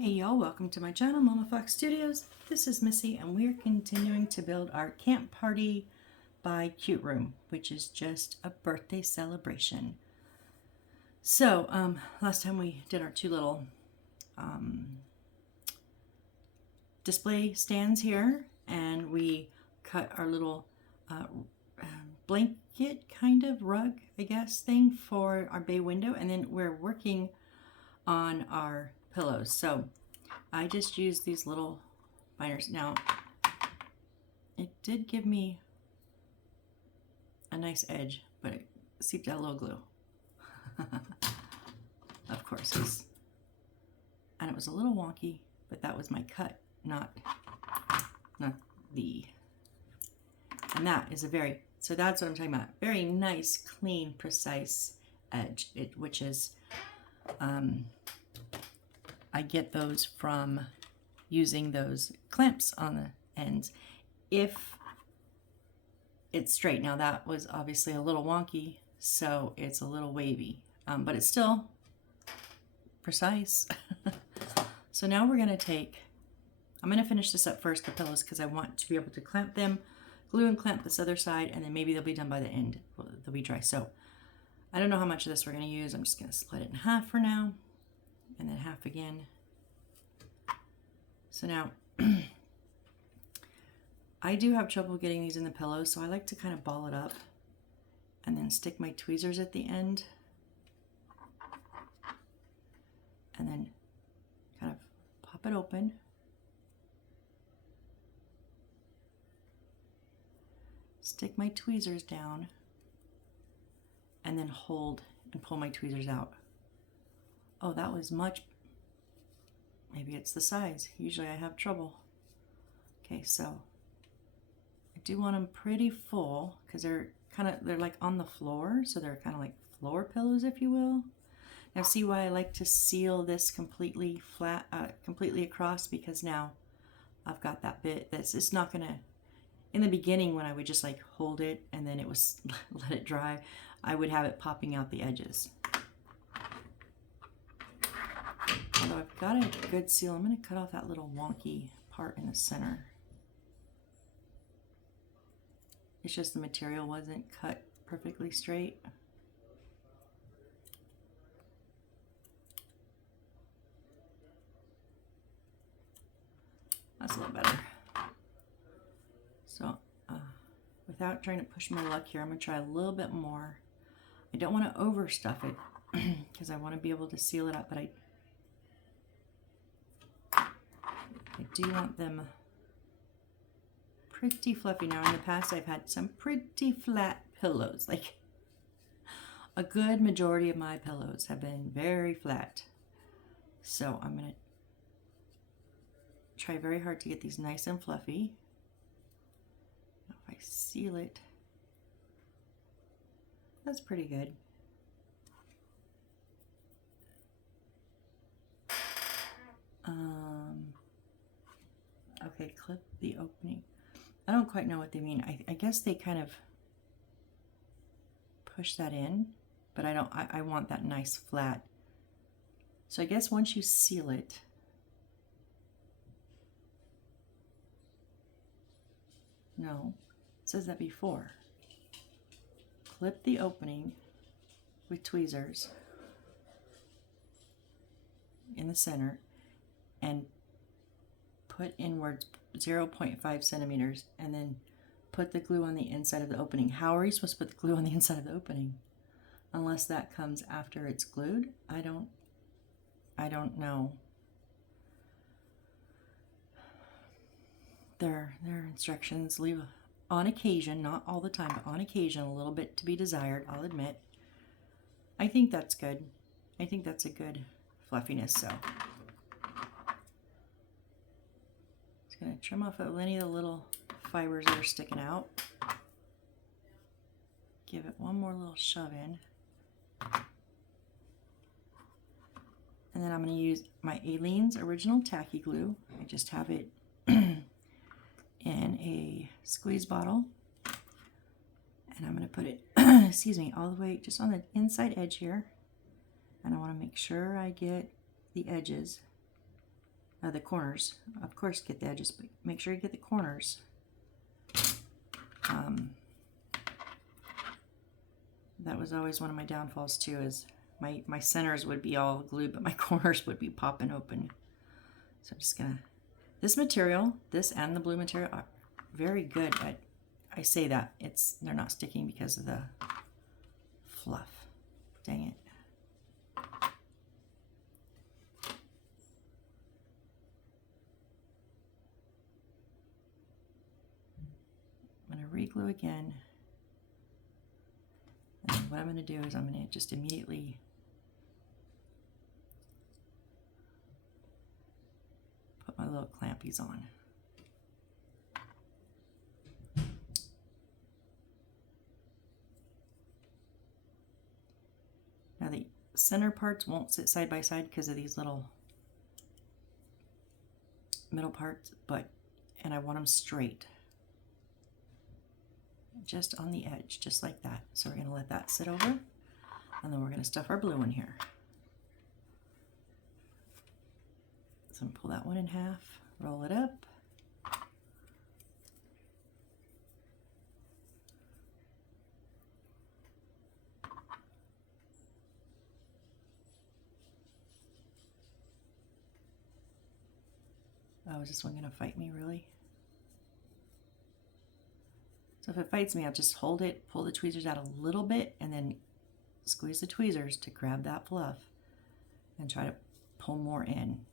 Hey y'all, welcome to my channel, Mama Fox Studios. This is Missy and we're continuing to build our Camp Party by Cute Room, which is just a birthday celebration. So, last time we did our two little display stands here, and we cut our little blanket kind of rug, I guess, thing for our bay window, and then we're working on our pillows. So I just used these little binders. Now, it did give me a nice edge, but it seeped out a little glue. Of course, and it was a little wonky, but that was my cut, not the, and that is a very, so that's what I'm talking about. Very nice, clean, precise edge, which is, I get those from using those clamps on the ends. If it's straight, now that was obviously a little wonky, so it's a little wavy, but it's still precise. So now we're going to take, I'm going to finish this up first, the pillows, because I want to be able to clamp them, glue and clamp this other side, and then maybe they'll be done by the end. They'll be dry. So I don't know how much of this we're going to use. I'm just going to split it in half for now, and then half again. So now I do have trouble getting these in the pillows, so I like to kind of ball it up and then stick my tweezers at the end and then kind of pop it open. Stick my tweezers down and then hold and pull my tweezers out. Oh, that was much. Maybe it's the size. Usually I have trouble. Okay, so I do want them pretty full because they're like on the floor, so they're kind of like floor pillows, if you will. Now see why I like to seal this completely flat, completely across, because now I've got that bit that's, it's not gonna, in the beginning when I would just like hold it and then it was let it dry, I would have it popping out the edges. Although I've got a good seal, I'm going to cut off that little wonky part in the center. It's just the material wasn't cut perfectly straight. That's a little better. So without trying to push my luck here, I'm going to try a little bit more. I don't want to overstuff it because I want to be able to seal it up, but I do want them pretty fluffy. Now in the past I've had some pretty flat pillows, like a good majority of my pillows have been very flat. So I'm going to try very hard to get these nice and fluffy. Now if I seal it, that's pretty good. Okay, clip the opening. I don't quite know what they mean. I guess they kind of push that in, but I want that nice flat. So I guess once you seal it, no, it says that before. Clip the opening with tweezers in the center and put inwards 0.5 centimeters and then put the glue on the inside of the opening. How are you supposed to put the glue on the inside of the opening? Unless that comes after it's glued? I don't know. Their instructions leave on occasion, not all the time, but on occasion, a little bit to be desired, I'll admit. I think that's good. I think that's a good fluffiness, so going to trim off any of the little fibers that are sticking out. Give it one more little shove in. And then I'm going to use my Aleene's Original Tacky Glue. I just have it in a squeeze bottle. And I'm going to put it, excuse me, all the way just on the inside edge here. And I want to make sure I get the edges the corners. Of course, get the edges, but make sure you get the corners. That was always one of my downfalls too, is my centers would be all glued, but my corners would be popping open. So I'm just gonna, this material, this and the blue material are very good at, I say that, they're not sticking because of the fluff. Dang it. I'm gonna re-glue again. And what I'm gonna do is I'm gonna just immediately put my little clampies on. Now the center parts won't sit side by side because of these little middle parts, and I want them straight. Just on the edge, just like that. So we're gonna let that sit over, and then we're gonna stuff our blue in here. So I'm gonna pull that one in half, roll it up. Oh, is this one gonna fight me, really? So if it fights me, I'll just hold it, pull the tweezers out a little bit, and then squeeze the tweezers to grab that fluff and try to pull more in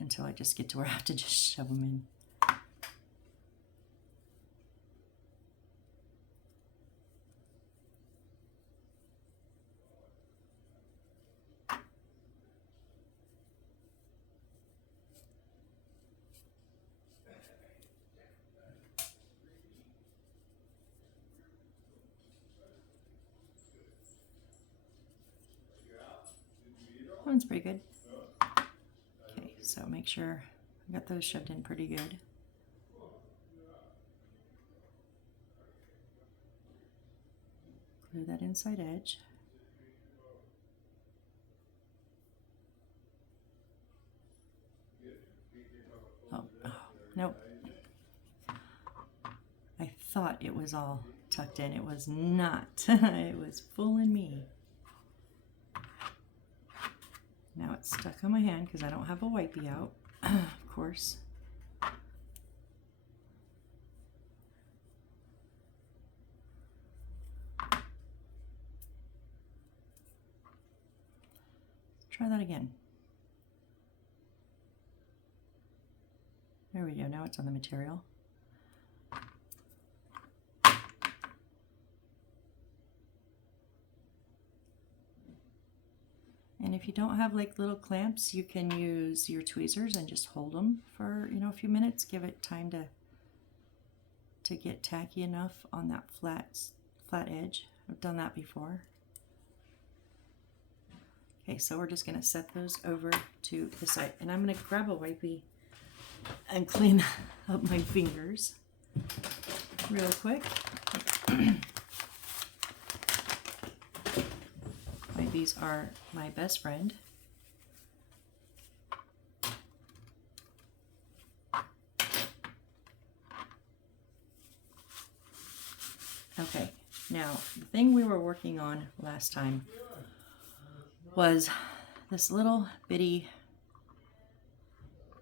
until I just get to where I have to just shove them in. That one's pretty good. Okay, so make sure I got those shoved in pretty good. Glue that inside edge. Oh, nope. I thought it was all tucked in. It was not. It was fooling me. Now it's stuck on my hand because I don't have a wipey out, of course. Try that again. There we go, now it's on the material. And if you don't have like little clamps, you can use your tweezers and just hold them for, a few minutes. Give it time to get tacky enough on that flat edge. I've done that before. Okay, so we're just gonna set those over to the side. And I'm gonna grab a wipey and clean up my fingers real quick. These are my best friend. Okay, now the thing we were working on last time was this little bitty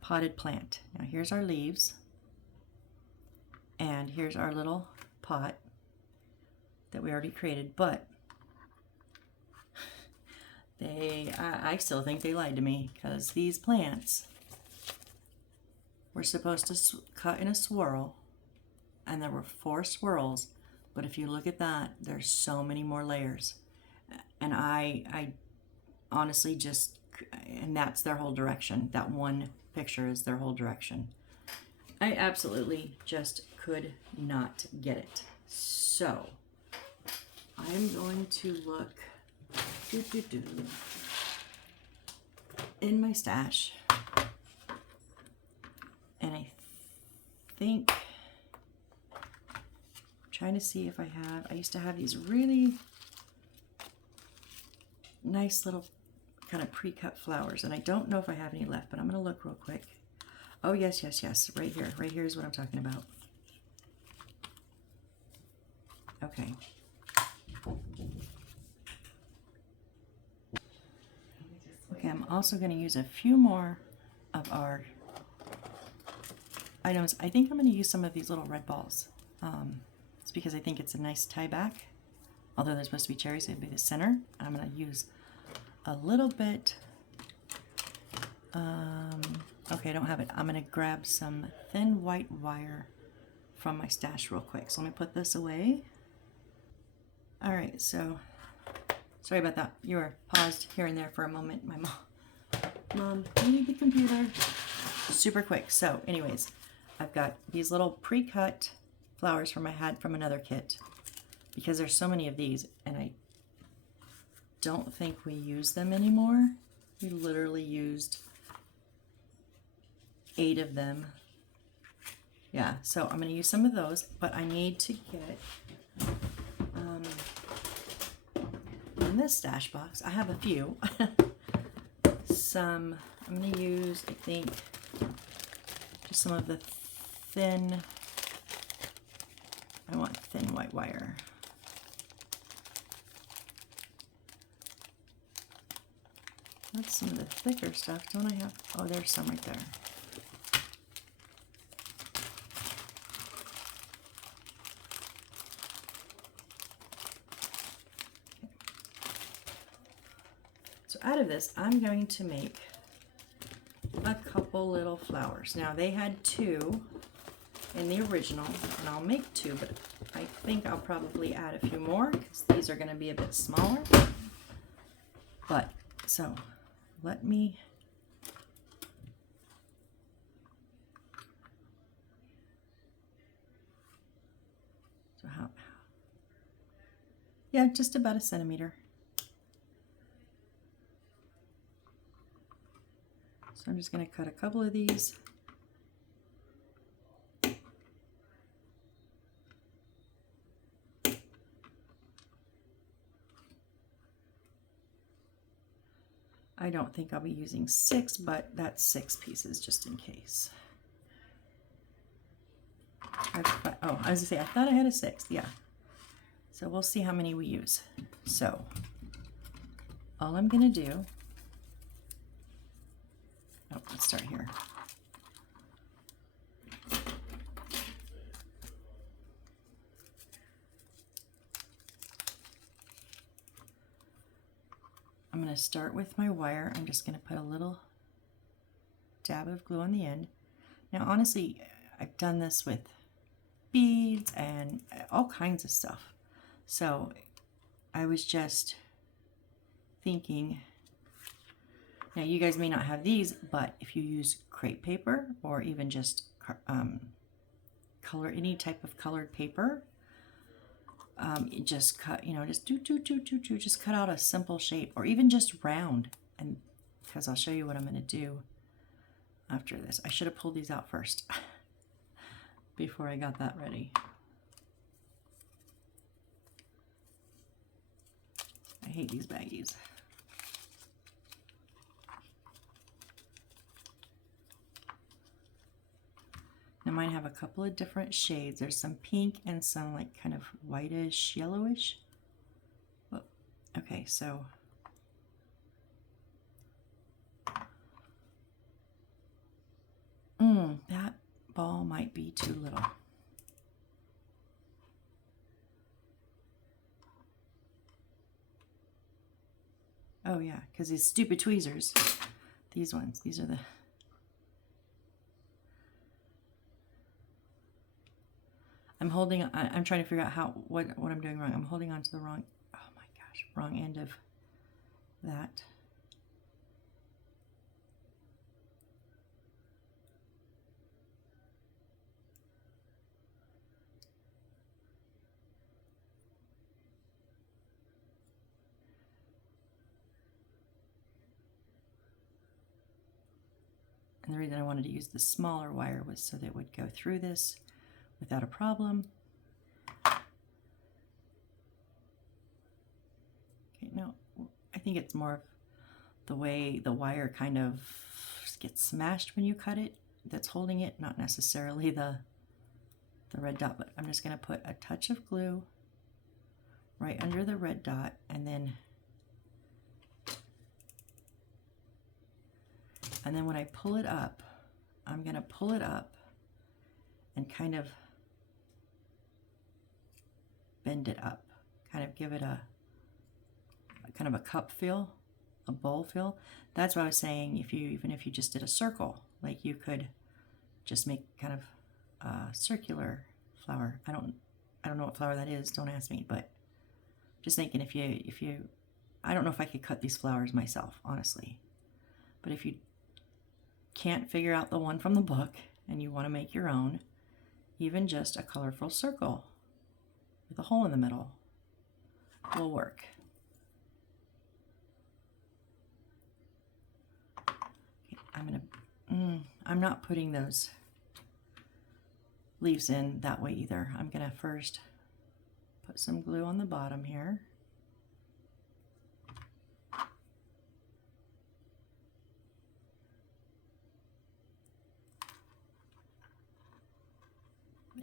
potted plant. Now here's our leaves, and here's our little pot that we already created, but I still think they lied to me, because these plants were supposed to cut in a swirl, and there were 4 swirls, but if you look at that, there's so many more layers, and I honestly just, and that's their whole direction. That one picture is their whole direction. I absolutely just could not get it. So I'm going to look in my stash, and I think I'm trying to see if I used to have these really nice little kind of pre-cut flowers, and I don't know if I have any left, but I'm going to look real quick. Oh, yes, yes, yes. Right here. Right here is what I'm talking about. Okay. Okay, I'm also going to use a few more of our items. I think I'm going to use some of these little red balls. It's because I think it's a nice tie back. Although they're supposed to be cherries, so it'd be the center. I'm going to use a little bit. Okay, I don't have it. I'm going to grab some thin white wire from my stash real quick. So let me put this away. All right, so sorry about that. You were paused here and there for a moment. My mom, you need the computer. Super quick. So anyways, I've got these little pre-cut flowers from I had from another kit because there's so many of these and I don't think we use them anymore. We literally used 8 of them. Yeah, so I'm going to use some of those, but I need to get in this stash box, I have a few. I'm going to use, I think, just some of the thin, I want thin white wire. That's some of the thicker stuff. Don't I have? Oh, there's some right there. So out of this, I'm going to make a couple little flowers. Now they had 2 in the original, and I'll make 2, but I think I'll probably add a few more because these are going to be a bit smaller. But so let me yeah, just about a centimeter. So I'm just going to cut a couple of these. I don't think I'll be using 6, but that's 6 pieces just in case. Oh, I was going to say, I thought I had a 6th, yeah. So we'll see how many we use. So all I'm going to do, oh, let's start here. I'm going to start with my wire. I'm just going to put a little dab of glue on the end. Now, honestly, I've done this with beads and all kinds of stuff. So I was just thinking, now you guys may not have these, but if you use crepe paper or even just color, any type of colored paper, you just cut, just just cut out a simple shape or even just round. And because I'll show you what I'm going to do after this. I should have pulled these out first before I got that ready. I hate these baggies. Now mine have a couple of different shades. There's some pink and some like kind of whitish, yellowish. Oh, okay, so that ball might be too little. Oh yeah, because these stupid tweezers, these ones, these are the... I'm trying to figure out what I'm doing wrong. I'm holding on to the wrong, oh my gosh, wrong end of that. And the reason I wanted to use the smaller wire was so that it would go through this without a problem. Okay, no, I think it's more of the way the wire kind of gets smashed when you cut it that's holding it, not necessarily the red dot, but I'm just going to put a touch of glue right under the red dot, and then when I pull it up, I'm going to pull it up and kind of bend it up, kind of give it a kind of a cup feel, a bowl feel. That's what I was saying. Even if you just did a circle, like you could just make kind of a circular flower. I don't know what flower that is. Don't ask me. But just thinking, if you, I don't know if I could cut these flowers myself, honestly. But if you can't figure out the one from the book and you want to make your own, even just a colorful circle with a hole in the middle will work. I'm not putting those leaves in that way either. I'm gonna first put some glue on the bottom here.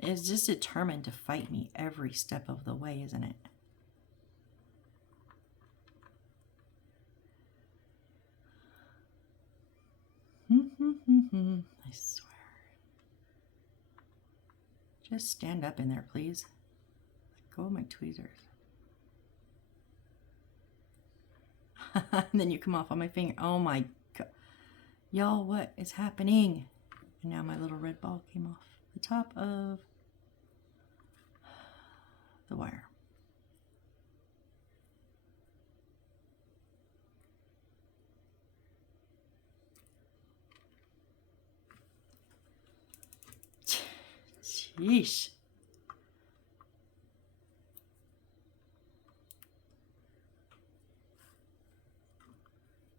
It's just determined to fight me every step of the way, isn't it? I swear. Just stand up in there, please. Let go of my tweezers. And then you come off on my finger. Oh my God. Y'all, what is happening? And now my little red ball came off the top of the wire. Yeesh.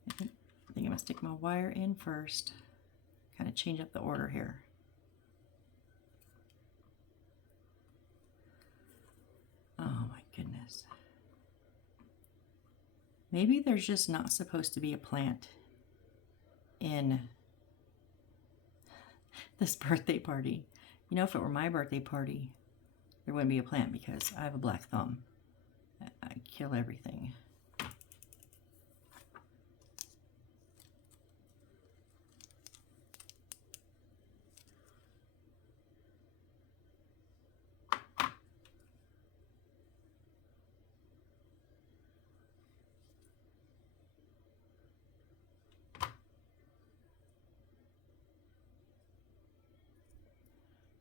I think I'm gonna stick my wire in first. Kind of change up the order here. Oh my goodness. Maybe there's just not supposed to be a plant in this birthday party. You know, if it were my birthday party, there wouldn't be a plant because I have a black thumb. I kill everything.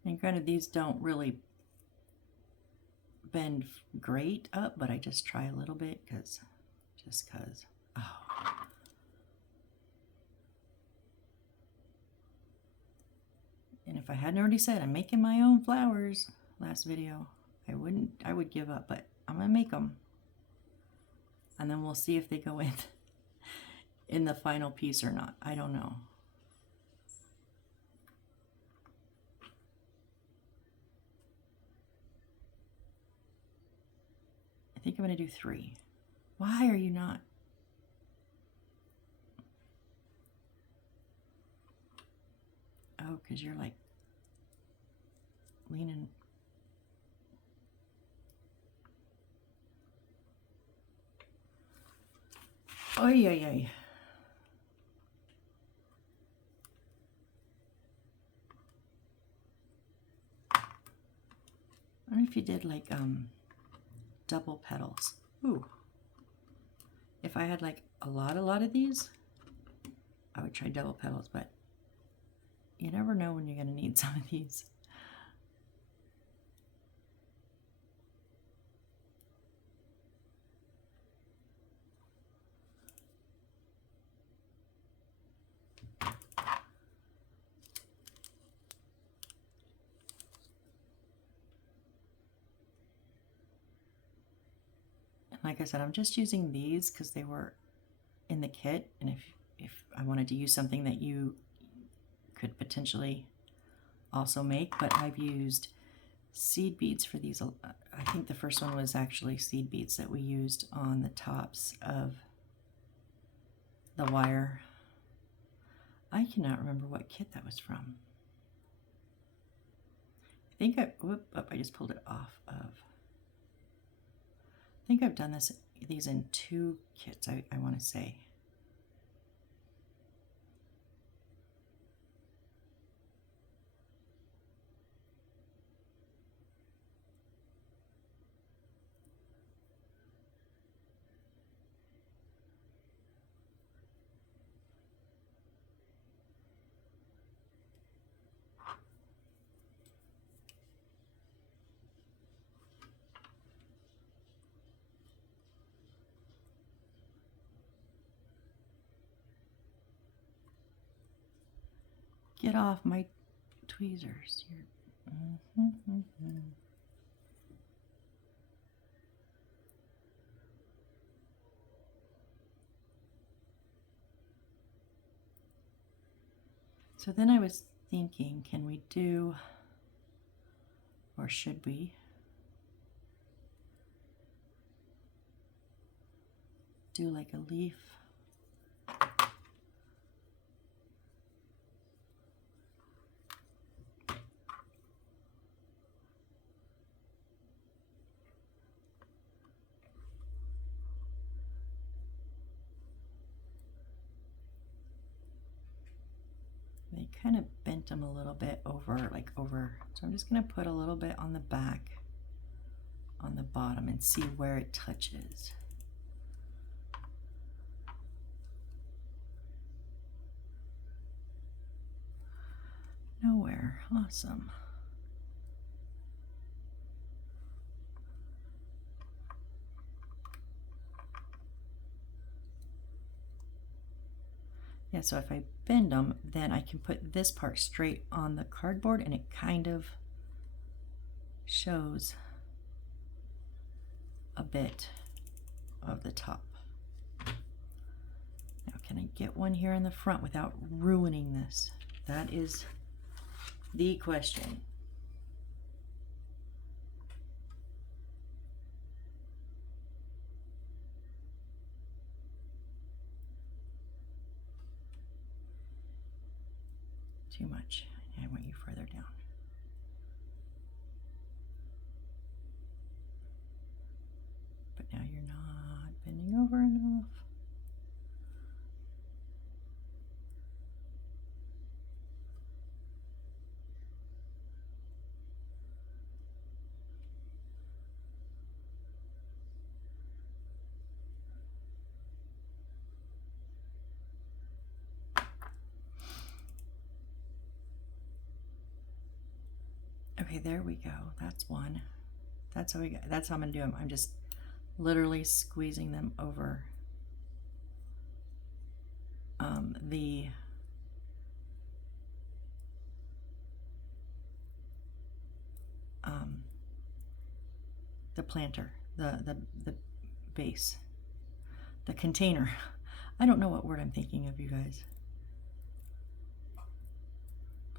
And granted, these don't really bend great up, but I just try a little bit because. Oh. And if I hadn't already said I'm making my own flowers last video, I would give up, but I'm gonna make them. And then we'll see if they go in the final piece or not. I don't know. I think I'm going to do 3. Why are you not? Oh, because you're like leaning. Oy, oy, oy. I don't know if you did like double petals. Ooh. If I had like a lot of these, I would try double petals, but you never know when you're going to need some of these. Like I said, I'm just using these because they were in the kit, and if I wanted to use something that you could potentially also make, but I've used seed beads for these. I think the first one was actually seed beads that we used on the tops of the wire. I cannot remember what kit that was from. I think I just pulled it off of. I think I've done these in 2 kits, I want to say. Get off my tweezers. So then I was thinking, can we do, or should we, do like a leaf? They kind of bent them a little bit over, so I'm just going to put a little bit on the back, on the bottom, and see where it touches. Nowhere. Awesome. Yeah, so if I bend them, then I can put this part straight on the cardboard and it kind of shows a bit of the top. Now, can I get one here in the front without ruining this? That is the question. Too much. I want you further down. But now you're not bending over enough. Okay, there we go. That's one. That's how I'm gonna do them. I'm just literally squeezing them over the planter, the base, the container. I don't know what word I'm thinking of, you guys.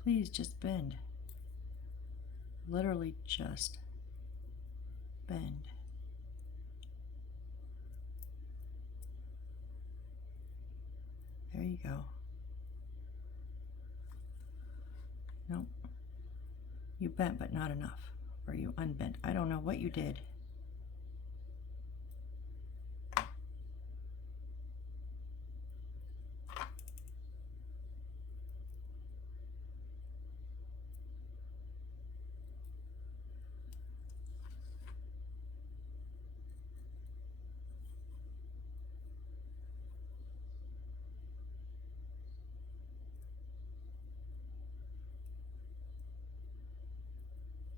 Please just bend. Literally just bend. There you go. Nope. You bent, but not enough. Or you unbent. I don't know what you did.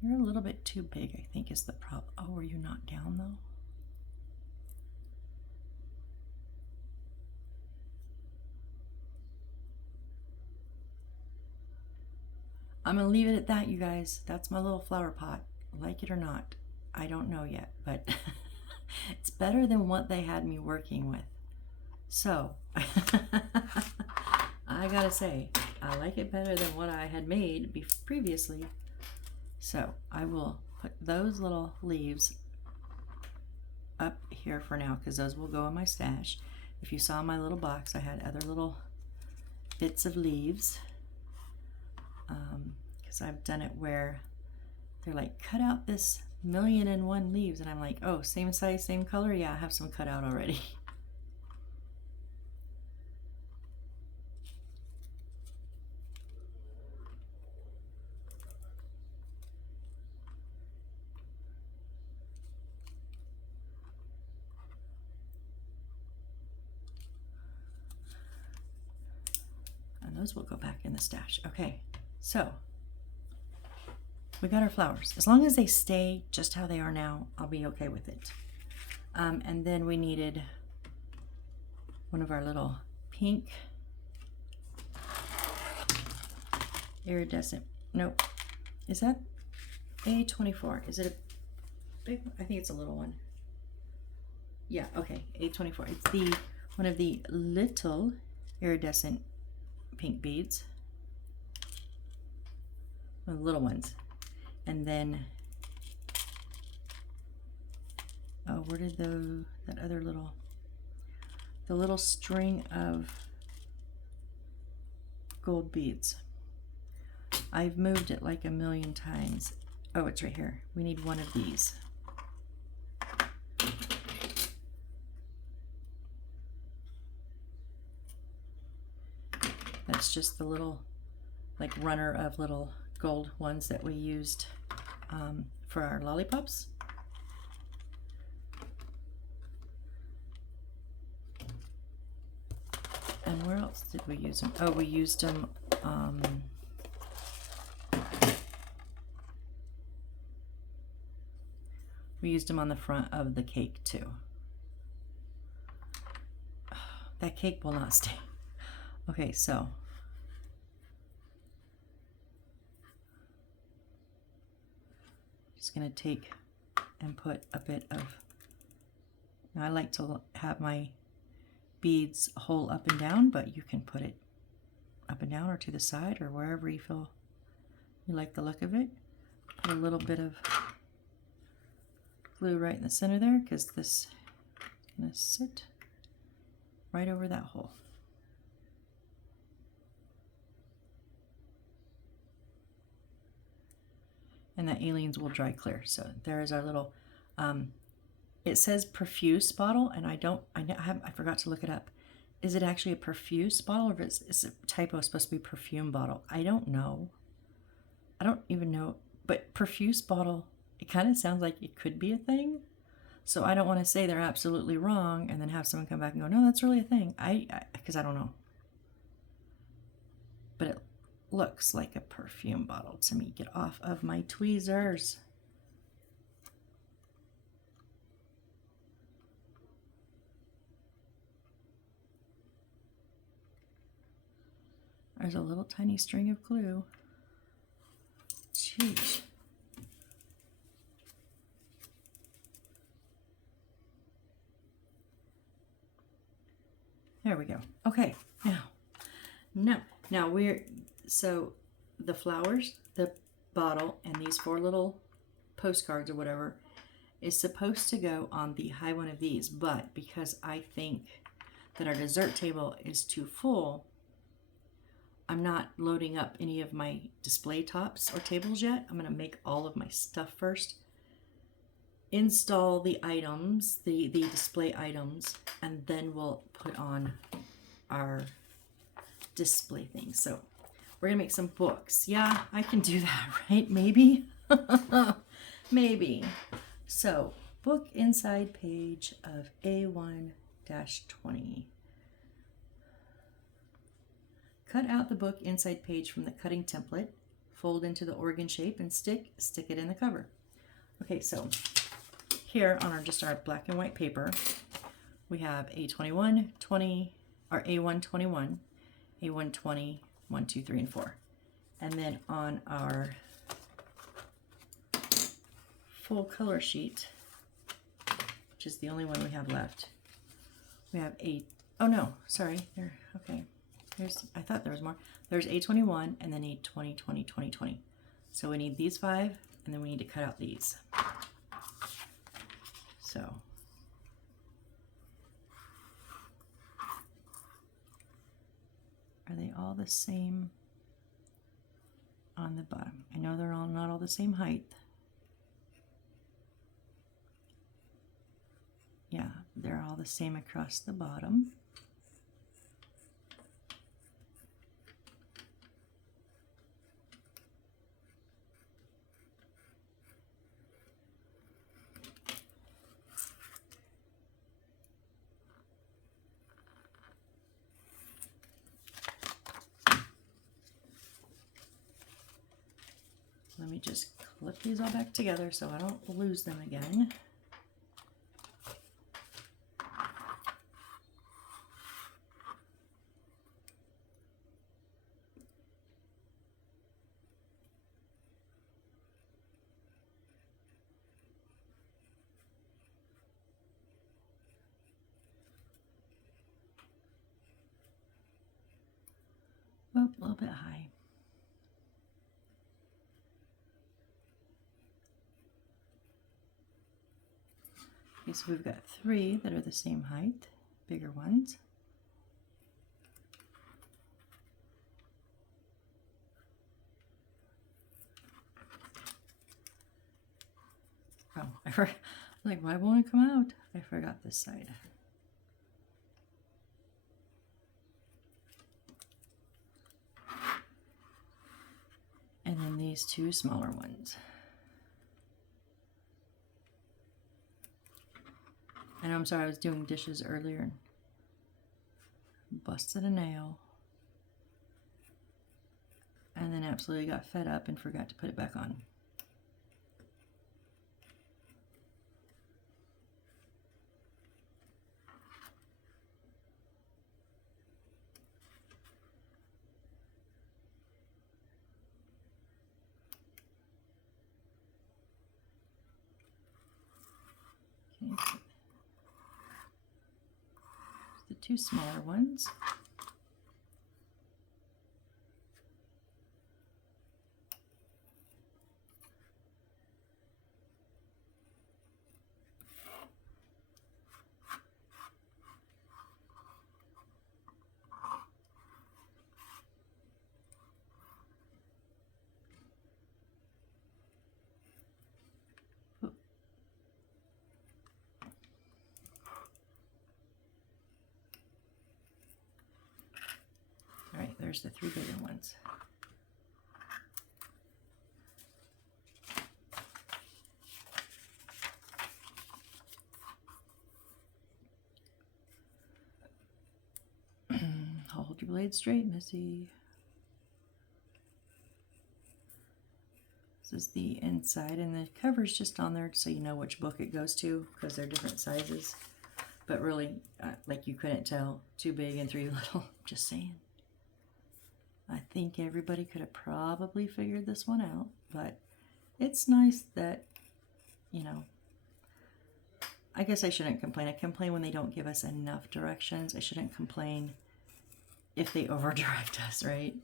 You're a little bit too big, I think, is the problem. Oh, were you not down though? I'm gonna leave it at that, you guys. That's my little flower pot. Like it or not, I don't know yet, but it's better than what they had me working with. So, I gotta say, I like it better than what I had made previously. So I will put those little leaves up here for now because those will go in my stash. if you saw my little box, I had other little bits of leaves, because I've done it where they're like, cut out this 1,000,001 leaves, and I'm like, oh, same size, same color? Yeah, I have some cut out already. And those will go back in the stash. Okay, so we got our flowers. As long as they stay just how they are now, I'll be okay with it. And then we needed one of our little pink iridescent, nope, is that A24? Is it a big one? I think it's a little one. Yeah, okay, A24. It's the one of the little iridescent pink beads, one of the little ones. And then, oh, where did that other little, the little string of gold beads? I've moved it like 1,000,000 times. Oh, it's right here. We need one of these. That's just the little, like, runner of little gold ones that we used for our lollipops. And where else did we use them? Oh, we used them on the front of the cake too. That cake will not stay. Okay, so just gonna take and put a bit of, now I like to have my beads whole up and down, but you can put it up and down or to the side or wherever you feel you like the look of it. Put a little bit of glue right in the center there, because this is gonna sit right over that hole. And that Aleene's will dry clear. So there is our little, it says Perfuse bottle, and I forgot to look it up. Is it actually a Perfuse bottle, or is a typo supposed to be perfume bottle? I don't know. I don't even know, but Perfuse bottle, it kind of sounds like it could be a thing. So I don't want to say they're absolutely wrong and then have someone come back and go, no, that's really a thing. Because I don't know. But it looks like a perfume bottle to me. Get off of my tweezers. There's a little tiny string of glue. Jeez. There we go. Okay, now so the flowers, the bottle, and these 4 little postcards or whatever is supposed to go on the high one of these, but because I think that our dessert table is too full, I'm not loading up any of my display tops or tables yet. I'm going to make all of my stuff first, install the items, the display items, and then we'll put on our display things. So we're gonna make some books. Yeah, I can do that, right? Maybe. Maybe. So book inside page of A1-20. Cut out the book inside page from the cutting template, fold into the organ shape, and stick it in the cover. Okay, so here on our black and white paper, we have A21, 20, or A121, A120, 1, 2, 3, and 4. And then on our full color sheet, which is the only one we have left, we have oh no, sorry, there, okay. I thought there was more. There's A21 and then A20, 20, 20, 20. So we need these 5, and then we need to cut out these. So Are they all the same on the bottom? I know they're all not all the same height. Yeah, they're all the same across the bottom. Let me just clip these all back together so I don't lose them again. Oh, a little bit high. Okay, so we've got 3 that are the same height, bigger ones. Oh, I forgot. Like, why won't it come out? I forgot this side. And then these 2 smaller ones. I know, I'm sorry, I was doing dishes earlier and busted a nail. And then absolutely got fed up and forgot to put it back on. Okay. The 2 smaller ones. All right, there's the 3 bigger ones. Hold your blade straight, Missy. This is the inside, and the cover's just on there so you know which book it goes to, because they're different sizes. But really, like, you couldn't tell 2 big and 3 little. Just saying. I think everybody could have probably figured this one out, but it's nice that, you know, I guess I shouldn't complain. I complain when they don't give us enough directions. I shouldn't complain if they over-direct us, right?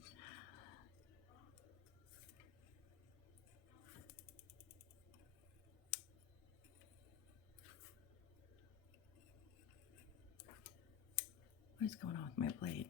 What is going on with my blade?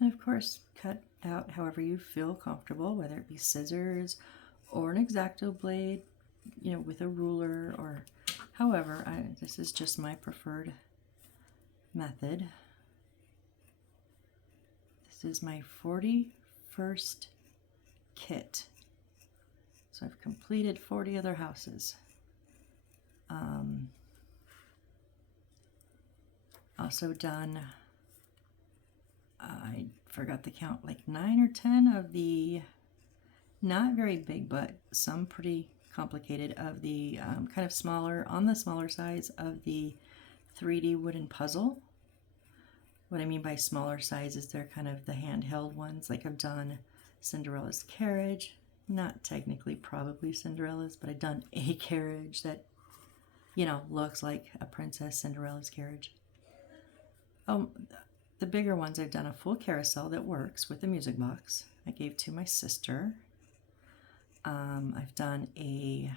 And of course, cut out however you feel comfortable, whether it be scissors or an X-Acto blade, you know, with a ruler, or however. This is just my preferred method. This is my 41st kit. So I've completed 40 other houses. Also done, I forgot the count, like 9 or 10 of the, not very big, but some pretty complicated, of the kind of smaller, on the smaller size of the 3D wooden puzzle. What I mean by smaller sizes, they're kind of the handheld ones. Like I've done Cinderella's carriage, not technically probably Cinderella's, but I've done a carriage that, you know, looks like a Princess Cinderella's carriage. The bigger ones, I've done a full carousel that works with a music box. I gave to my sister. I've done a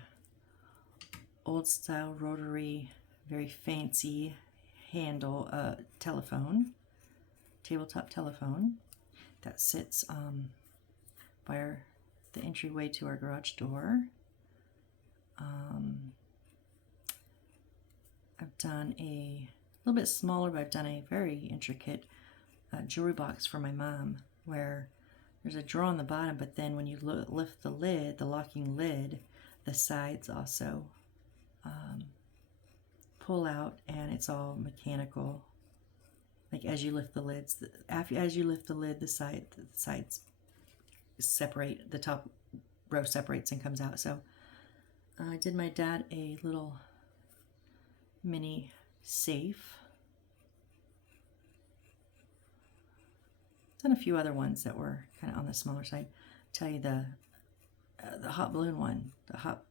old style rotary, very fancy handle telephone, tabletop telephone that sits by the entryway to our garage door. I've done a little bit smaller, but I've done a very intricate jewelry box for my mom where there's a drawer on the bottom, but then when you lift the lid, the locking lid, the sides also pull out, and it's all mechanical. Like as you lift the lids, as you lift the lid, the sides separate, the top row separates and comes out. So I did my dad a little mini safe. Done a few other ones that were kind of on the smaller side. Tell you the hot balloon one, the hot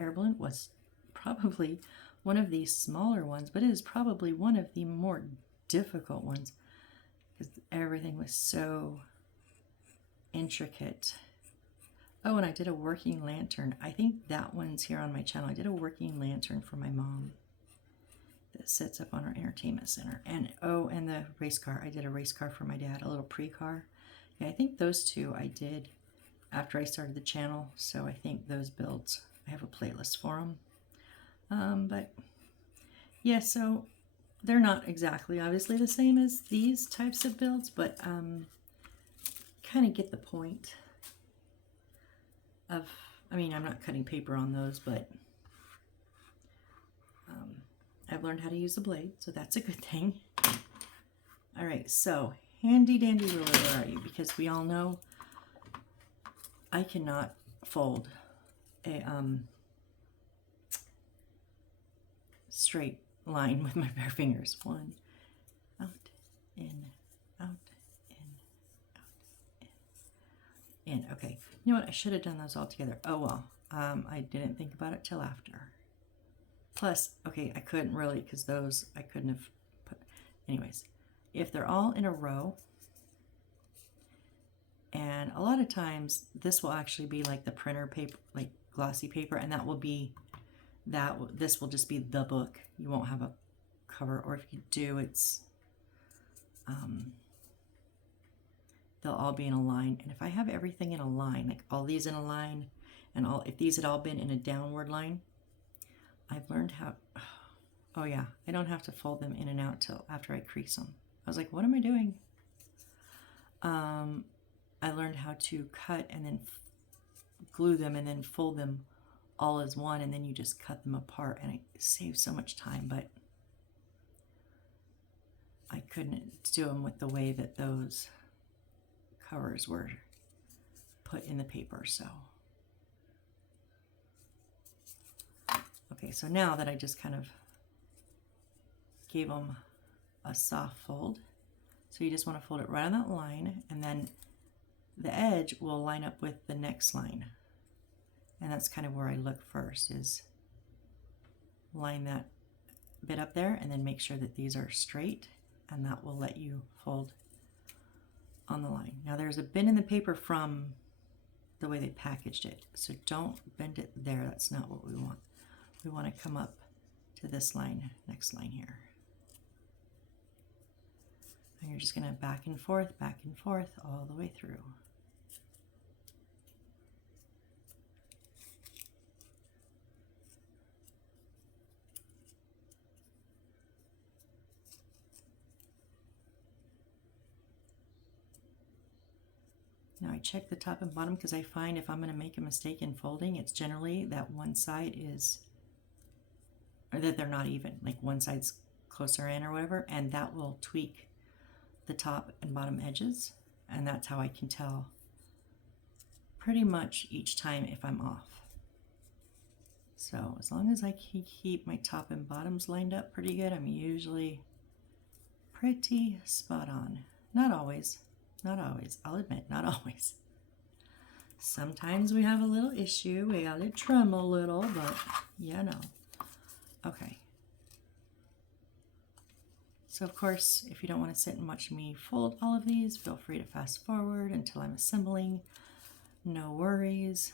air balloon was probably one of the smaller ones, but it is probably one of the more difficult ones because everything was so intricate. Oh, and I did a working lantern. I think that one's here on my channel. I did a working lantern for my mom that sits up on our entertainment center. And oh, and the race car. I did a race car for my dad, a little pre-car. Yeah, I think those two I did after I started the channel. So I think those builds, I have a playlist for them. But yeah, so they're not exactly obviously the same as these types of builds, but kind of get the point of, I mean, I'm not cutting paper on those, but I've learned how to use the blade, so that's a good thing. All right, so handy dandy ruler, where are you? Because we all know I cannot fold a straight line with my bare fingers. One, out, in, out, in, out, in. Okay, you know what? I should have done those all together. Oh well, I didn't think about it till after. Plus, okay, I couldn't really, because those I couldn't have put. Anyways, if they're all in a row, and a lot of times this will actually be like the printer paper, like glossy paper, and that will be that. This will just be the book. You won't have a cover, or if you do, it's they'll all be in a line. And if I have everything in a line, like all these in a line, and all, if these had all been in a downward line, I've learned how, oh yeah, I don't have to fold them in and out till after I crease them. I was like, what am I doing? I learned how to cut and then glue them and then fold them all as one, and then you just cut them apart, and it saves so much time, but I couldn't do them with the way that those covers were put in the paper, so. Okay, so now that I just kind of gave them a soft fold, so you just want to fold it right on that line, and then the edge will line up with the next line. And that's kind of where I look first, is line that bit up there and then make sure that these are straight, and that will let you fold on the line. Now there's a bend in the paper from the way they packaged it, so don't bend it there. That's not what we want. We want to come up to this line, next line here. And you're just going to back and forth all the way through. Now I check the top and bottom because I find if I'm going to make a mistake in folding, it's generally that one side is, or that they're not even, like one side's closer in or whatever, and that will tweak the top and bottom edges, and that's how I can tell pretty much each time if I'm off. So as long as I can keep my top and bottoms lined up pretty good, I'm usually pretty spot on. Not always. Not always. I'll admit, not always. Sometimes we have a little issue. We gotta trim a little, but you know. Okay. So of course, if you don't want to sit and watch me fold all of these, feel free to fast forward until I'm assembling. No worries.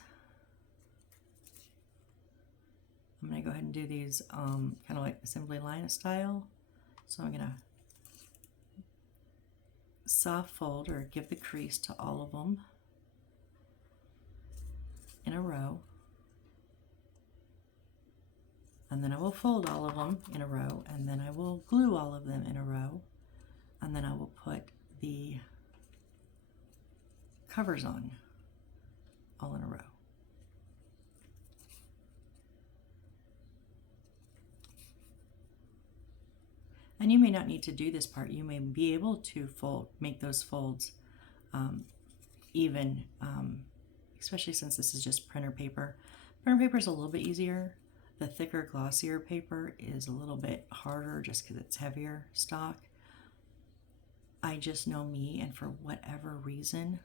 I'm going to go ahead and do these kind of like assembly line style. So I'm going to soft fold or give the crease to all of them in a row. And then I will fold all of them in a row, and then I will glue all of them in a row, and then I will put the covers on all in a row. And you may not need to do this part. You may be able to make those folds even, especially since this is just printer paper. Printer paper is a little bit easier. The thicker, glossier paper is a little bit harder just because it's heavier stock. I just know me, and for whatever reason,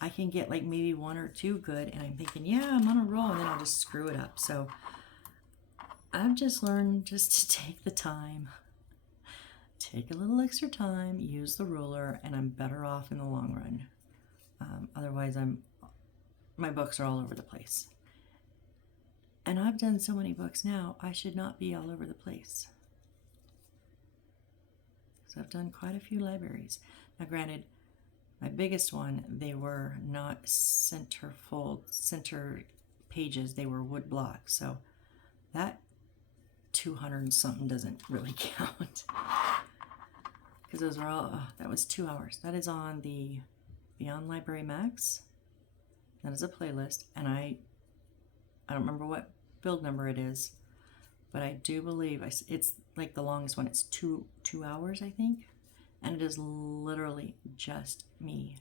I can get like maybe one or two good, and I'm thinking, yeah, I'm on a roll, and then I'll just screw it up. So I've just learned just to take the time, take a little extra time, use the ruler, and I'm better off in the long run. Otherwise, my books are all over the place. And I've done so many books now, I should not be all over the place. So I've done quite a few libraries. Now granted, my biggest one, they were not center pages, they were wood blocks. So that 200 and something doesn't really count. Because those are all, that was 2 hours. That is on the Beyond Library Max. That is a playlist, and I don't remember what build number it is, but I do believe it's like the longest one. It's two hours, I think, and it is literally just me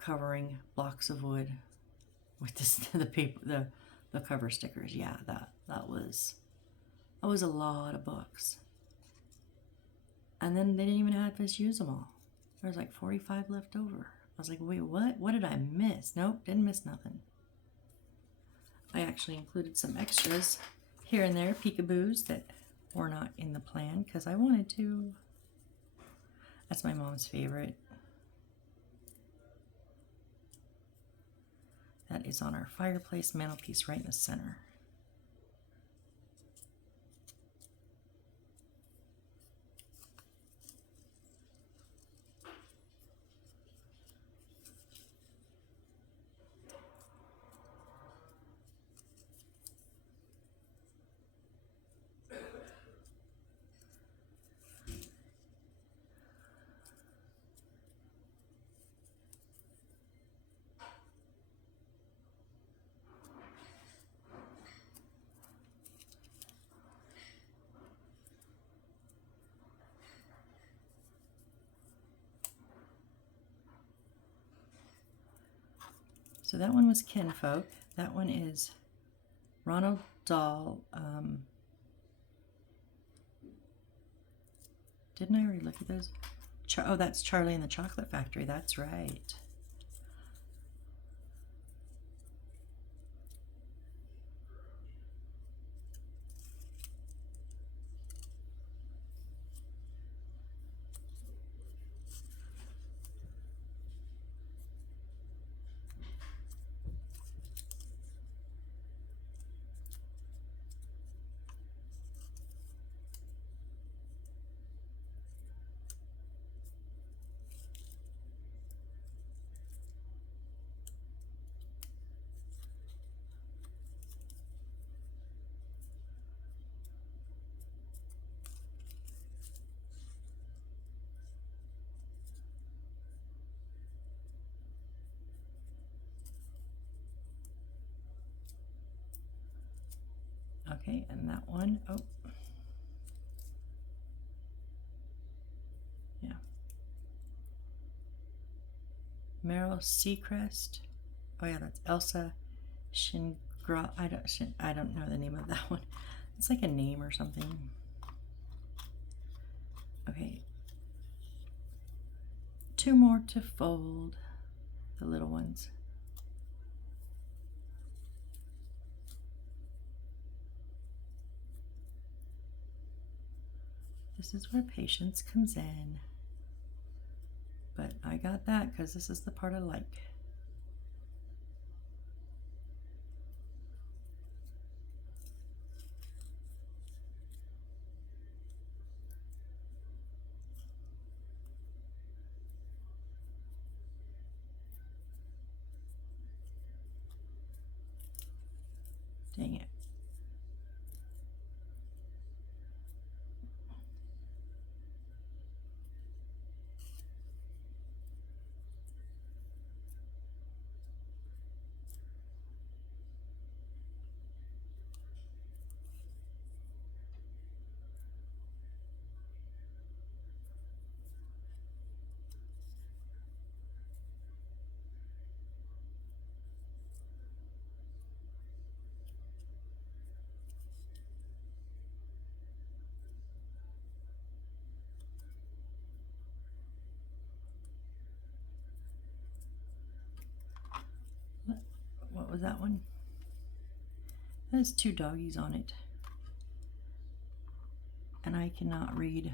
covering blocks of wood with the paper, the cover stickers. Yeah, that was a lot of books, and then they didn't even have us use them all. There was like 45 left over. I was like, wait, what? What did I miss? Nope, didn't miss nothing. I actually included some extras here and there, peekaboos that were not in the plan because I wanted to. That's my mom's favorite. That is on our fireplace mantelpiece right in the center. So that one was Kinfolk. That one is Ronald Dahl. Didn't I already look at those? Oh, that's Charlie and the Chocolate Factory. That's right. Okay, and that one, oh. Yeah. Meryl Seacrest. Oh yeah, that's Elsa Shingra. I don't know the name of that one. It's like a name or something. Okay. 2 more to fold, the little ones. This is where patience comes in. But I got that because this is the part I like. Dang it. What was that one? That has 2 doggies on it. And I cannot read.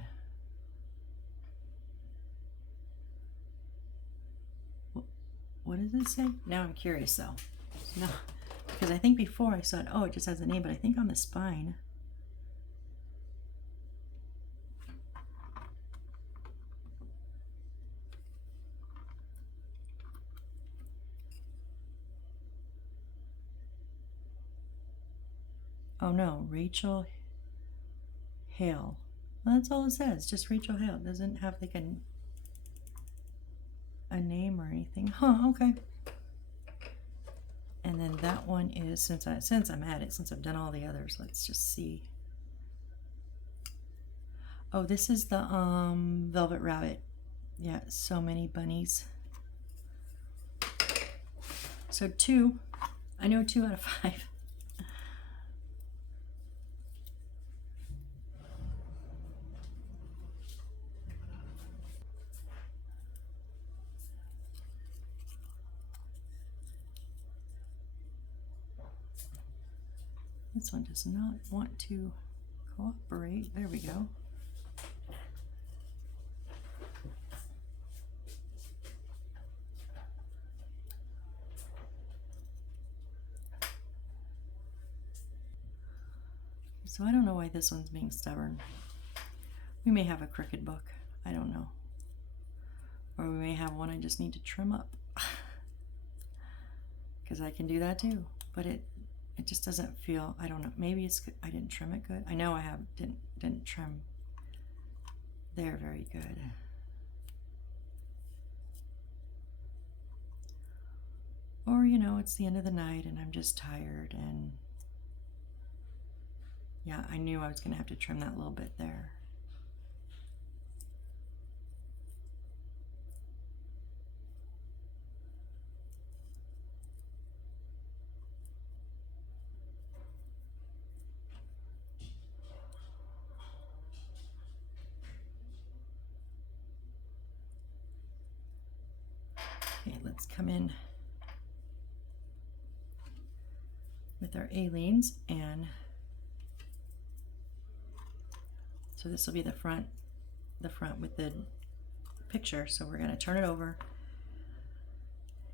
What does it say? Now I'm curious though. No, because I think before I saw it, oh, it just has a name, but I think on the spine. Oh no, Rachel Hale. Well, that's all it says, just Rachel Hale. It doesn't have like a name or anything. Huh, okay. And then that one is, since I'm at it, since I've done all the others, let's just see. Oh, this is the Velvet Rabbit. Yeah, so many bunnies. So 2. I know 2 out of 5. This one does not want to cooperate. There we go. So I don't know why this one's being stubborn. We may have a crooked book. I don't know. Or we may have one I just need to trim up. Because I can do that too. But it just doesn't feel, I don't know, maybe it's I didn't trim it good. I know I didn't trim there very good. Or, you know, it's the end of the night and I'm just tired, and yeah, I knew I was going to have to trim that little bit there. Okay, let's come in with our Aleene's, and so this will be the front with the picture. So we're going to turn it over,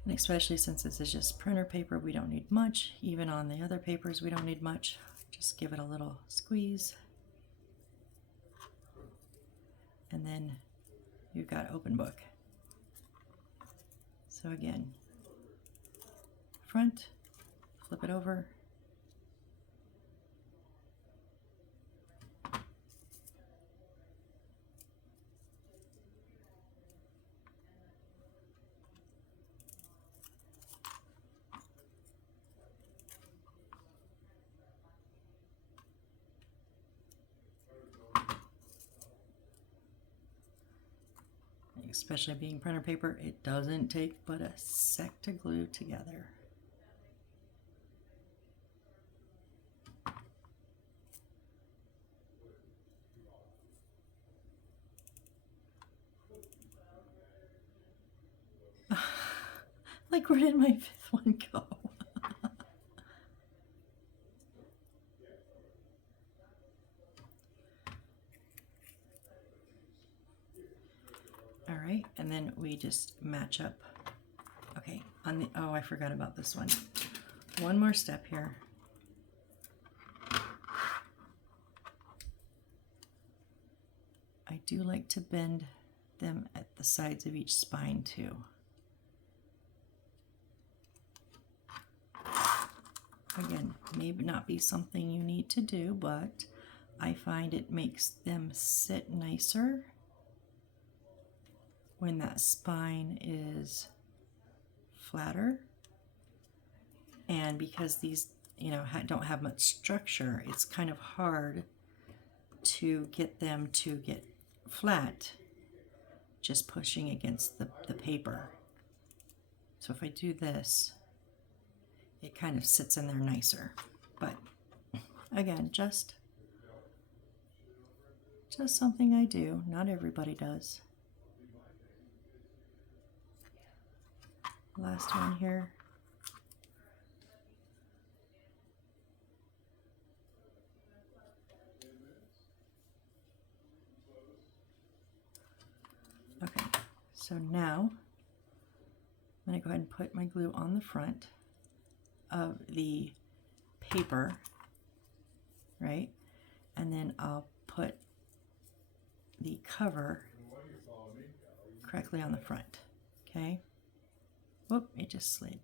and especially since this is just printer paper, we don't need much. Even on the other papers, we don't need much. Just give it a little squeeze, and then you've got open book. So again, front, flip it over, especially being printer paper, it doesn't take but a sec to glue together. Like, where did my fifth one go? All right, and then we just match up. Okay, on the, oh, I forgot about this one. One more step here. I do like to bend them at the sides of each spine too. Again, maybe not be something you need to do, but I find it makes them sit nicer when that spine is flatter. And because these, you know, don't have much structure, it's kind of hard to get them to get flat just pushing against the paper. So if I do this, it kind of sits in there nicer. But again, just something I do. Not everybody does. Last one here. Okay, so now I'm going to go ahead and put my glue on the front of the paper, right? And then I'll put the cover correctly on the front, okay? Whoop, it just slid.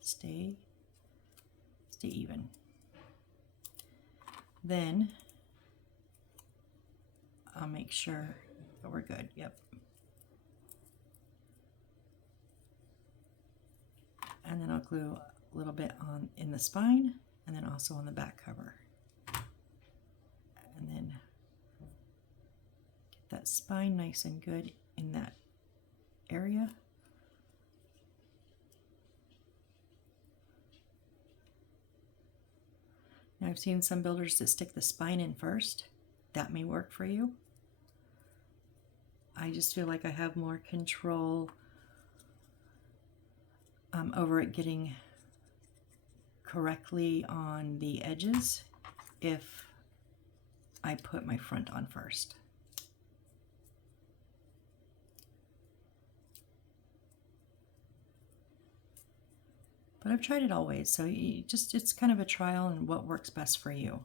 Stay even. Then I'll make sure that we're good, yep. And then I'll glue a little bit on in the spine and then also on the back cover. And then get that spine nice and good in that area. Now I've seen some builders that stick the spine in first. That may work for you. I just feel like I have more control over it getting correctly on the edges if I put my front on first. But I've tried it always, so it's kind of a trial and what works best for you.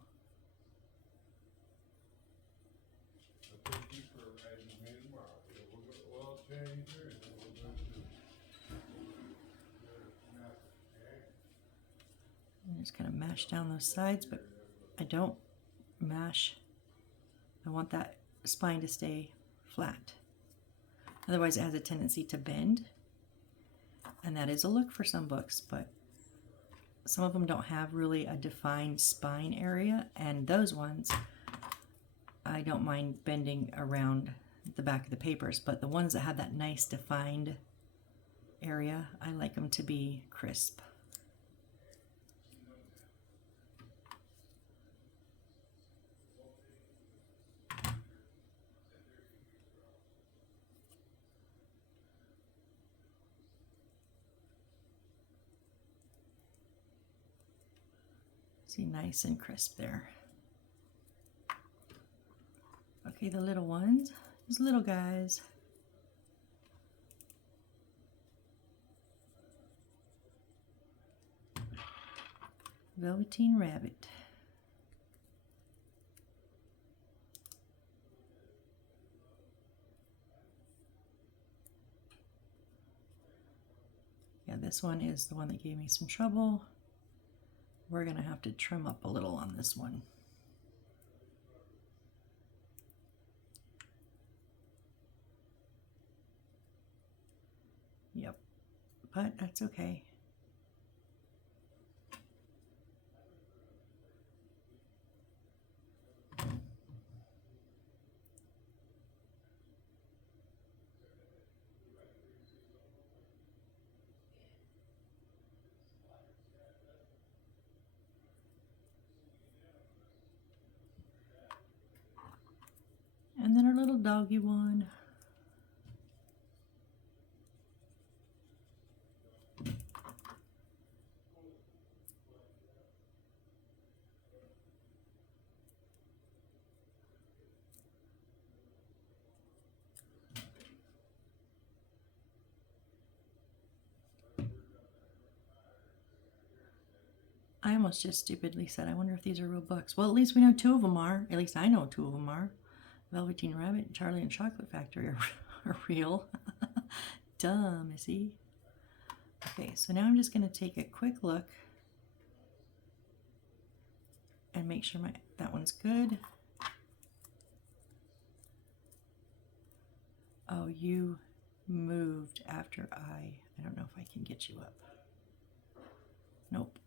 I'm just kind of mash down those sides, but I don't mash. I want that spine to stay flat. Otherwise it has a tendency to bend. And that is a look for some books, but some of them don't have really a defined spine area, and those ones I don't mind bending around the back of the papers, but the ones that have that nice defined area, I like them to be crisp. See, nice and crisp there. Okay, the little ones, these little guys. Velveteen Rabbit. Yeah, this one is the one that gave me some trouble. We're gonna have to trim up a little on this one. Yep, but that's okay. And then our little doggy one. I almost just stupidly said, I wonder if these are real books. Well, at least we know 2 of them are. At least I know 2 of them are. Velveteen Rabbit and Charlie and Chocolate Factory are real. Duh, Missy. Okay, so now I'm just going to take a quick look and make sure that one's good. Oh, you moved after I don't know if I can get you up. Nope.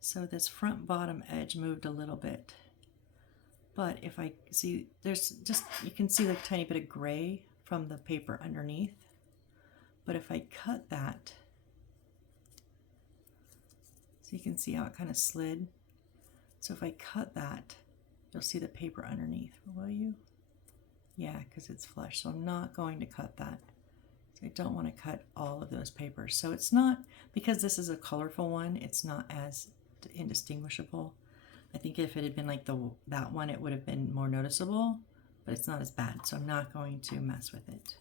So this front bottom edge moved a little bit. But if I see, there's just, you can see the tiny bit of gray from the paper underneath. But if I cut that, so you can see how it kind of slid. So if I cut that, you'll see the paper underneath. Will you? Yeah, because it's flush. So I'm not going to cut that. So I don't want to cut all of those papers. So it's not, because this is a colorful one, it's not as indistinguishable. I think if it had been like that one, it would have been more noticeable, but it's not as bad. So I'm not going to mess with it.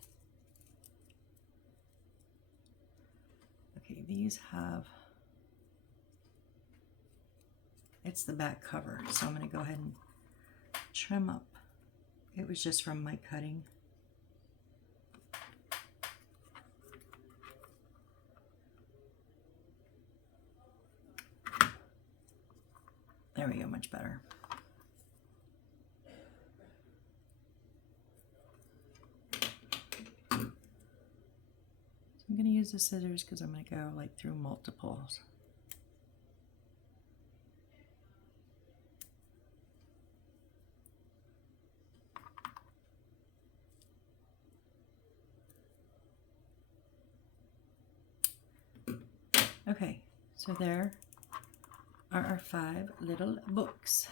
Okay, these have, it's the back cover. So I'm going to go ahead and trim up. It was just from my cutting. There we go, much better. So I'm going to use the scissors because I'm going to go like through multiples. Okay, so there are our 5 little books.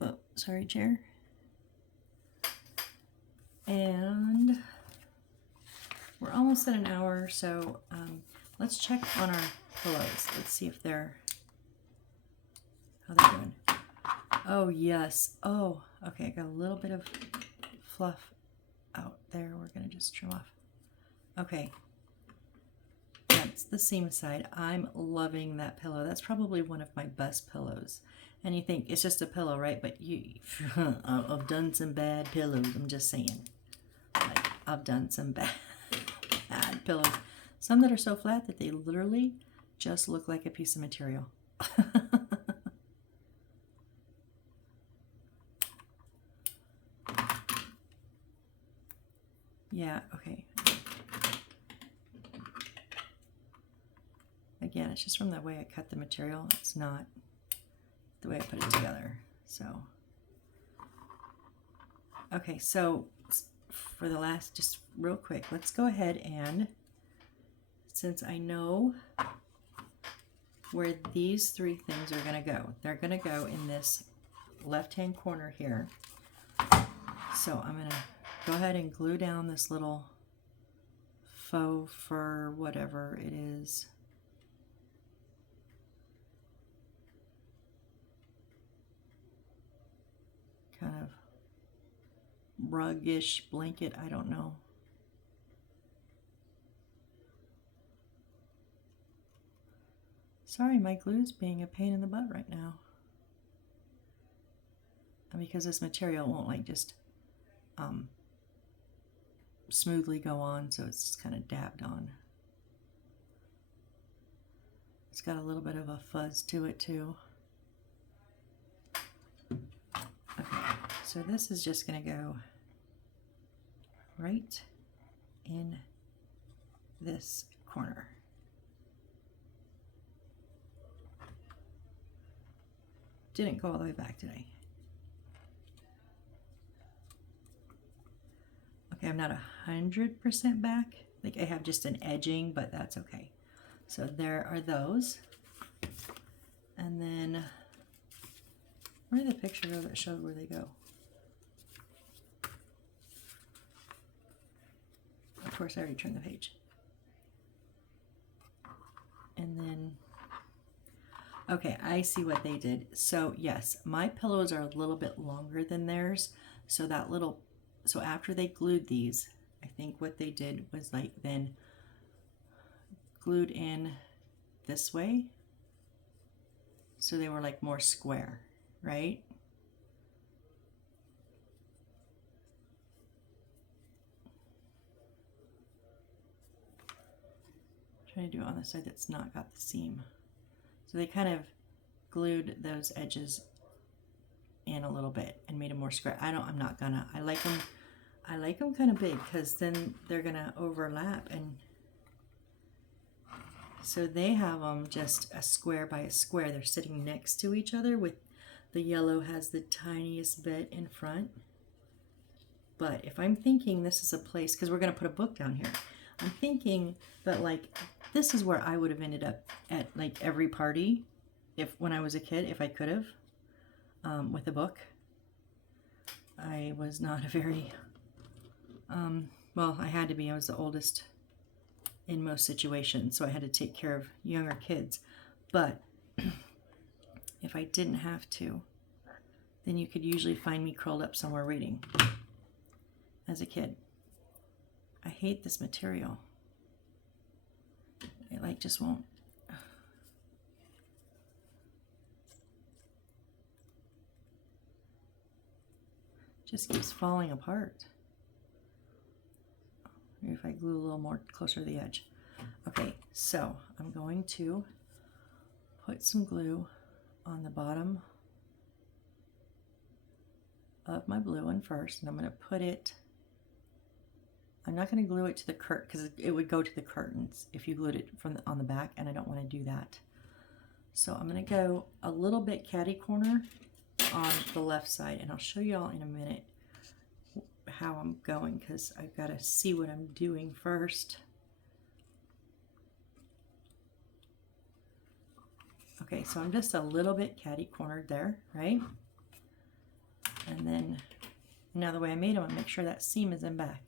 Oh, sorry, chair. And we're almost at an hour, so let's check on our pillows. Let's see if how they're doing. Oh, yes. Oh, okay, I got a little bit of fluff out there. We're going to just trim off. Okay. That's the seam side. I'm loving that pillow. That's probably one of my best pillows. And you think it's just a pillow, right? But I've done some bad pillows. I'm just saying. Like, I've done some bad pillows. Some that are so flat that they literally just look like a piece of material. Yeah, okay. Again, it's just from the way I cut the material. It's not the way I put it together. So, okay, so for the last, just real quick, let's go ahead and, since I know where these 3 things are going to go, they're going to go in this left-hand corner here. So I'm going to go ahead and glue down this little faux fur, whatever it is. Kind of rug-ish blanket, I don't know. Sorry, my glue's being a pain in the butt right now. And because this material won't like just smoothly go on, so it's just kind of dabbed on. It's got a little bit of a fuzz to it too. Okay, so this is just going to go right in this corner. Didn't go all the way back today. Okay, I'm not 100% back. Like I have just an edging, but that's okay. So there are those. And then, where did the picture go that showed where they go? Of course, I already turned the page. And then, Okay, I see what they did. So yes, my pillows are a little bit longer than theirs. So so after they glued these, I think what they did was like then glued in this way. So they were like more square, right? Trying to do it on the side that's not got the seam. So they kind of glued those edges in a little bit and made them more square. I'm not gonna. I like them kind of big because then they're gonna overlap, and so they have them just a square by a square. They're sitting next to each other with the yellow has the tiniest bit in front. But if I'm thinking this is a place, because we're gonna put a book down here, I'm thinking that like this is where I would have ended up at like every party when I was a kid, if I could have, with a book. I was not a very, well, I had to be. I was the oldest in most situations, so I had to take care of younger kids. But if I didn't have to, then you could usually find me curled up somewhere reading as a kid. I hate this material. It like just won't. Just keeps falling apart. Maybe if I glue a little more closer to the edge. Okay, so I'm going to put some glue on the bottom of my blue one first, and I'm going to put it, I'm not going to glue it to the curtain because it would go to the curtains if you glued it on the back, and I don't want to do that. So I'm going to go a little bit catty corner on the left side, and I'll show you all in a minute how I'm going because I've got to see what I'm doing first. Okay, so I'm just a little bit catty cornered there, right? And then now the way I made them, I make sure that seam is in back.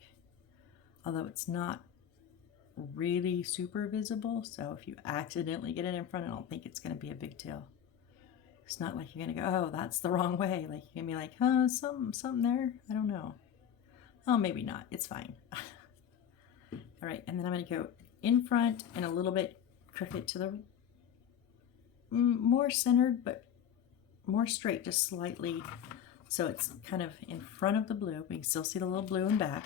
Although it's not really super visible, so if you accidentally get it in front, I don't think it's going to be a big deal. It's not like you're going to go, oh, that's the wrong way. Like you're going to be like, huh, something there? I don't know. Oh, maybe not. It's fine. All right, and then I'm going to go in front and a little bit crooked to the more centered, but more straight, just slightly. So it's kind of in front of the blue. We can still see the little blue in back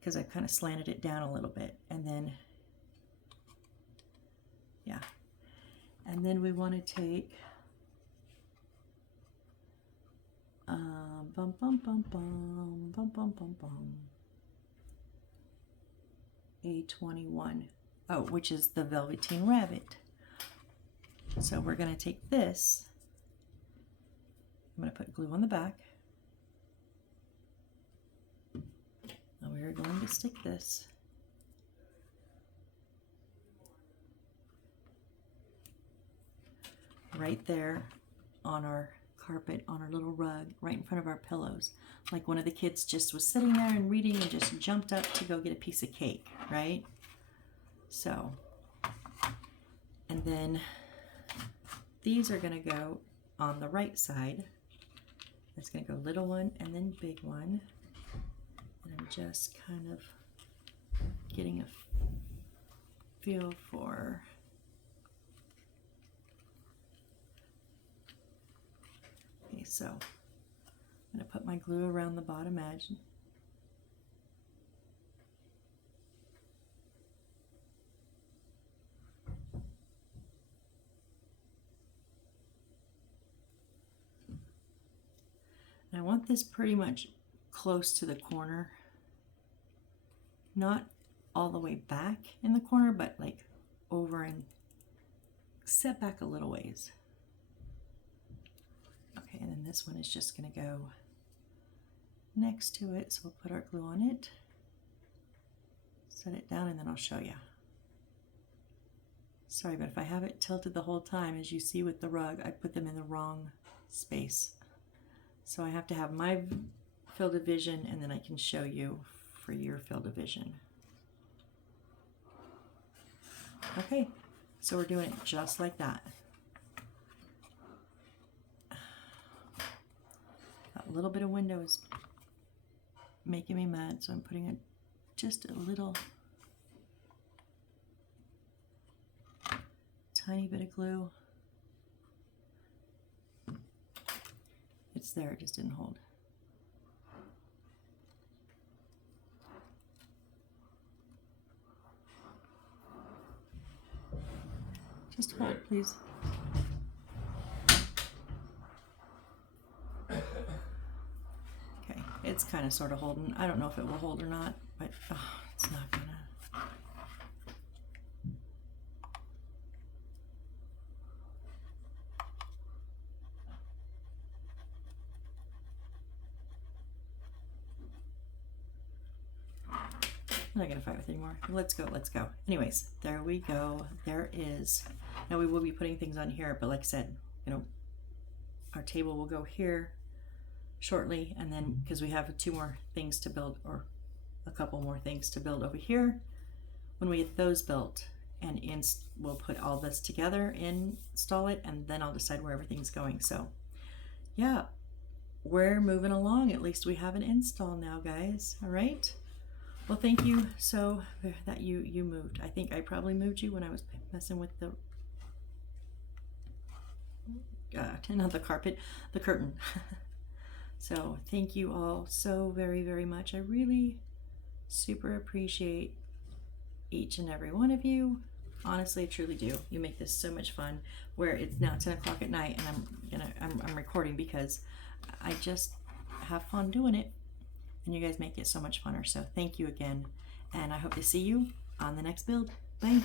because I've kind of slanted it down a little bit. And then, yeah. And then we want to take bum bum bum bum bum bum bum bum A21, oh, which is the Velveteen Rabbit. So we're going to take this, I'm going to put glue on the back, and we're going to stick this right there on our carpet, on our little rug, right in front of our pillows. Like one of the kids just was sitting there and reading and just jumped up to go get a piece of cake, right? So, and then these are going to go on the right side. It's going to go little one and then big one. And I'm just kind of getting a feel for okay, so I'm going to put my glue around the bottom edge. And I want this pretty much close to the corner. Not all the way back in the corner, but like over and set back a little ways. Okay, and then this one is just going to go next to it, so we'll put our glue on it, set it down, and then I'll show you. Sorry, but if I have it tilted the whole time, as you see with the rug, I put them in the wrong space. So I have to have my field of vision, and then I can show you for your field of vision. Okay, so we're doing it just like that. little bit of window is making me mad, so I'm putting just a little tiny bit of glue. It's there, it just didn't hold. Just hold, please. Okay, it's kind of sort of holding. I don't know if it will hold or not, but it's not gonna. I'm not gonna fight with it anymore. Let's go, let's go. Anyways, there we go. There is. Now we will be putting things on here, but like I said, you know, our table will go here shortly, and then because we have 2 more things to build, or a couple more things to build over here. When we get those built, and we'll put all this together, install it, and then I'll decide where everything's going. So yeah, we're moving along. At least we have an install now, guys. All right. Well, thank you so that you moved. I think I probably moved you when I was messing with the not the carpet, the curtain. So thank you all so very, very much. I really super appreciate each and every one of you. Honestly, I truly do. You make this so much fun. Where it's now 10 o'clock at night, and I'm recording because I just have fun doing it. And you guys make it so much funner. So thank you again. And I hope to see you on the next build. Bye.